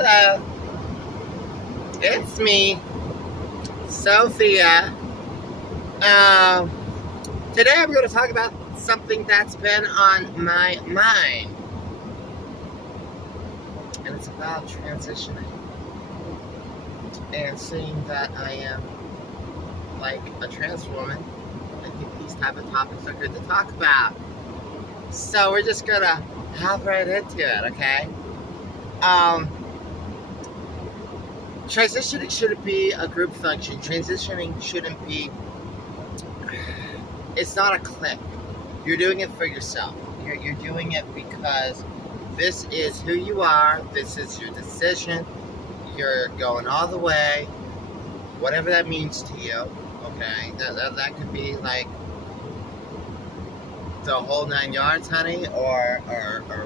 Hello, it's me, Sophia. Um, Today I'm going to talk about something that's been on my mind, and it's about transitioning and seeing that I am like a trans woman. I think these type of topics are good to talk about. So we're just gonna hop right into it, okay? Um, Transitioning shouldn't be a group function. Transitioning shouldn't be. It's not a clique. You're doing it for yourself. You're doing it because this is who you are. This is your decision. You're going all the way, whatever that means to you. Okay, that could be like the whole 9 yards, honey, or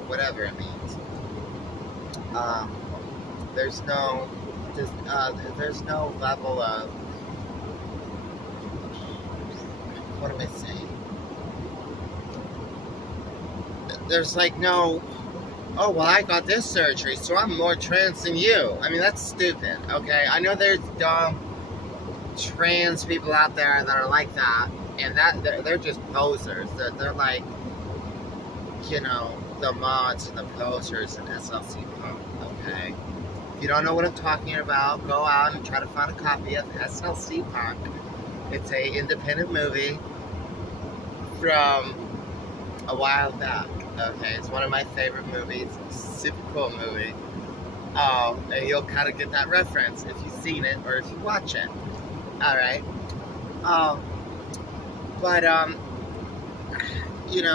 whatever it means. Um, there's no there's no level of, what am I saying? There's like no, oh, well, I got this surgery, so I'm more trans than you. I mean, that's stupid, okay? I know there's dumb trans people out there that are like that, and that they're just posers. They're like, the mods and the posers in SLC Punk, okay? If you don't know what I'm talking about, go out and try to find a copy of SLC Punk. It's a independent movie from a while back. Okay, it's one of my favorite movies. Super cool movie. And you'll kind of get that reference if you've seen it or if you watch it. All right. But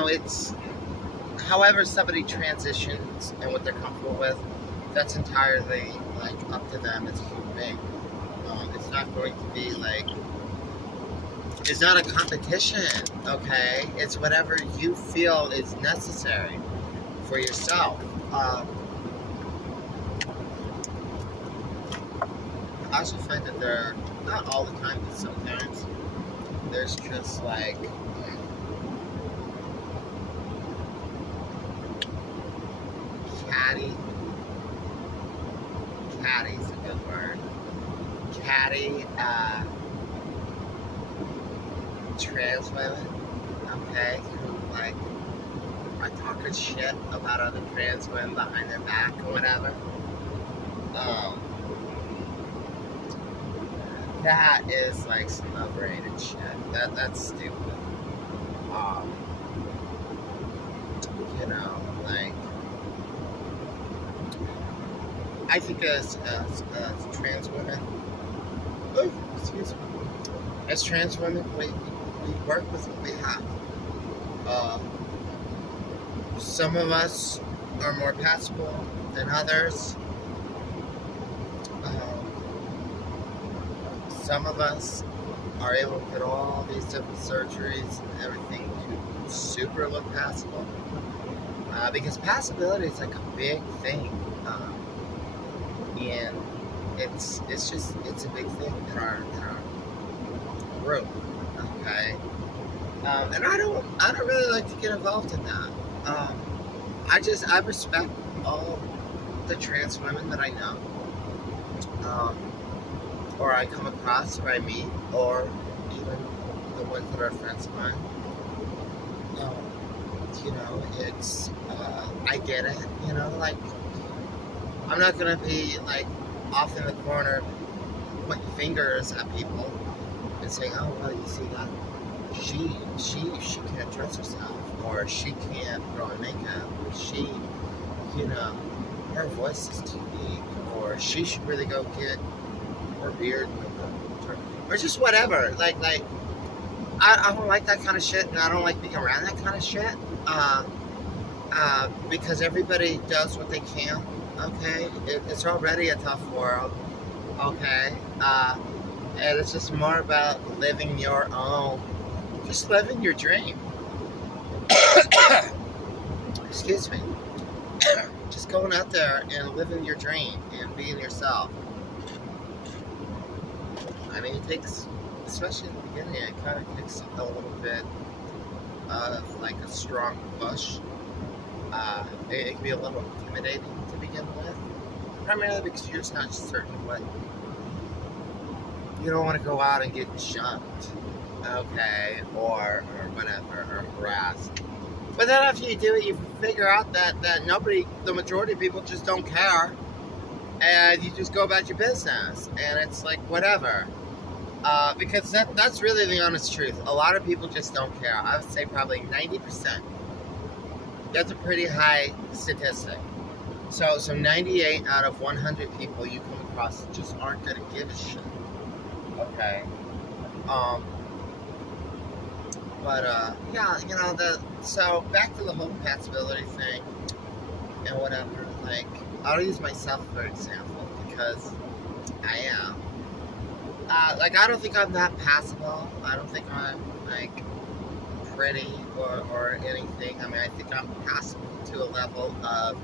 it's however somebody transitions and what they're comfortable with. That's entirely like up to them as a human being. It's not going to be like. It's not a competition, okay? It's whatever you feel is necessary for yourself. I also find that there, not all the time, but sometimes, there's just like catty's a good word. Catty, trans women, okay, who like are talking shit about other trans women behind their back or whatever. That is like some overrated shit. That's stupid. Like I think as trans women, as trans women, we work with what we have. Some of us are more passable than others. Some of us are able to get all these different surgeries and everything to super look passable. Because passability is like a big thing. And it's a big thing in our group. Okay. And I don't really like to get involved in that. I respect all the trans women that I know, or I come across, or I meet, or even the ones that are friends of mine. It's I get it. Like I'm not gonna be like off in the corner pointing fingers at people and saying, oh, well, you see that she can't dress herself, or she can't throw on makeup, or she, her voice is too deep, or she should really go get her beard, or just whatever. Like I don't like that kind of shit, and I don't like being around that kind of shit. Because everybody does what they can. Okay, it's already a tough world. Okay, and it's just more about living your own. Just living your dream. Excuse me. Just going out there and living your dream and being yourself. I mean, it takes, especially in the beginning, it kind of takes a little bit of like a strong push. It can be a little intimidating to begin with. primarily because you're just not certain what. You don't want to go out and get jumped, okay, or whatever, or harassed. But then after you do it, you figure out that the majority of people just don't care, and you just go about your business, and it's like whatever. Because that's really the honest truth. A lot of people just don't care. I would say probably 90%. That's a pretty high statistic. So 98 out of 100 people you come across just aren't going to give a shit. Okay. Yeah, so back to the whole compatibility thing and whatever. Like, I'll use myself for example because I am. Like, I don't think I'm that passable. I don't think I'm like pretty or anything. I mean, I think I'm passable to a level of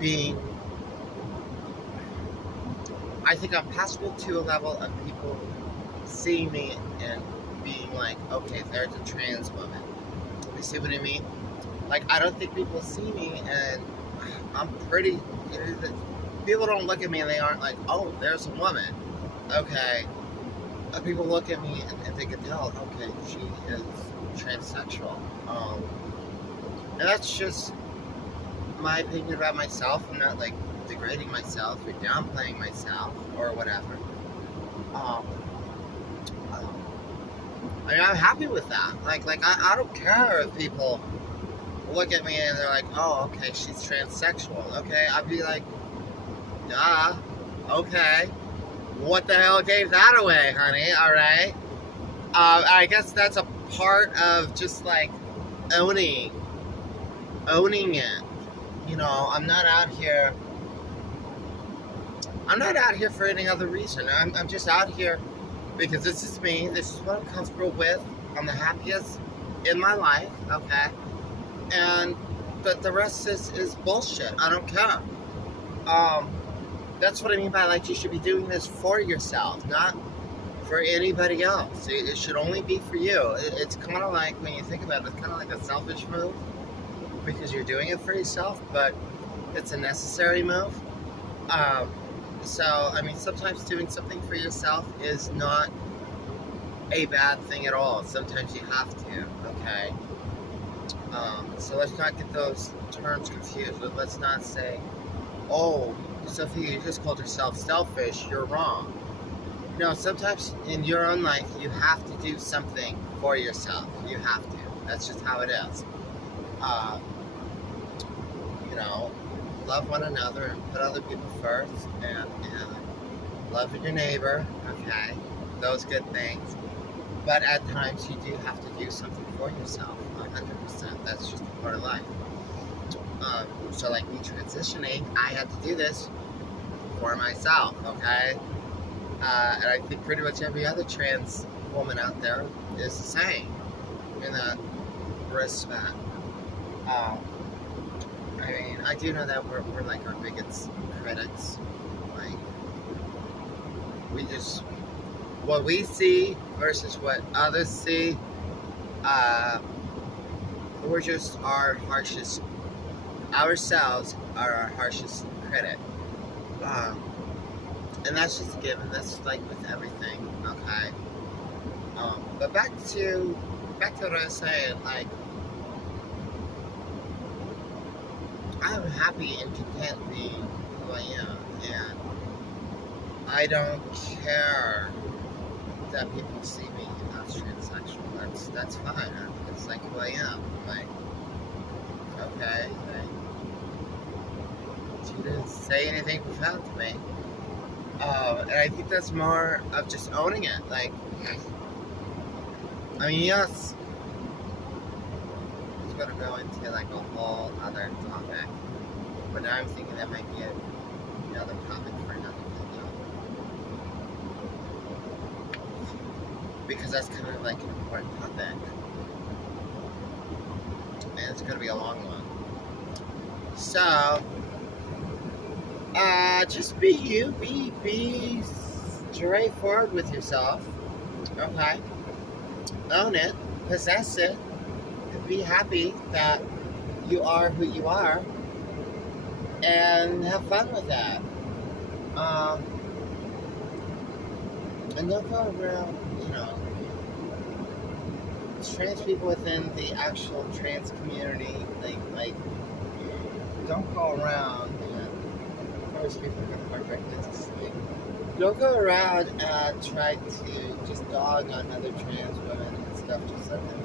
being. I think I'm passable to a level of people seeing me and being like, okay, there's a trans woman. You see what I mean? Like, I don't think people see me and I'm pretty. People don't look at me and they aren't like, oh, there's a woman. Okay. People look at me and they can tell, okay, she is transsexual. And that's just my opinion about myself. I'm not like degrading myself or downplaying myself or whatever. I mean, I'm happy with that. Like I don't care if people look at me and they're like, oh, okay, she's transsexual. Okay, I'd be like, duh. Okay. What the hell gave that away, honey? Alright. I guess that's a part of just like owning it. You know, I'm not out here for any other reason. I'm just out here because this is me. This is what I'm comfortable with. I'm the happiest in my life, okay? And the rest is bullshit. I don't care. That's what I mean by, like, you should be doing this for yourself, not for anybody else. It should only be for you. It's kind of like, when you think about it, it's kind of like a selfish move because you're doing it for yourself, but it's a necessary move. So, I mean, sometimes doing something for yourself is not a bad thing at all. Sometimes you have to, okay? So let's not get those terms confused. Let's not say, oh, Sophia, you just called yourself selfish, you're wrong. No, sometimes in your own life, you have to do something for yourself. You have to. That's just how it is. Love one another and put other people first, and love your neighbor, okay? Those good things. But at times, you do have to do something for yourself, 100%. That's just a part of life. So like me transitioning, I had to do this for myself, okay? And I think pretty much every other trans woman out there is the same in that respect. I mean, I do know that we're like our biggest critics. Like, we just, what we see versus what others see, we're just ourselves are our harshest critic. And that's just a given. That's like with everything, okay? But back to what I was saying, like, I'm happy and content being who I am, and I don't care that people see me as transsexual. That's fine. It's like who I am. Like, okay, like, she didn't say anything profound to me. And I think that's more of just owning it. Like, I mean, yes, it's going to go into like a whole other topic, but now I'm thinking that might be another topic for another video, because that's kind of like an important topic, and it's going to be a long one. So, just be you, be straightforward with yourself, okay? Own it, possess it, be happy that you are who you are, and have fun with that. And don't go around, trans people within the actual trans community, like don't go around, and of course people are going to correct this. Don't go around and try to just dog on other trans women and stuff. Just let them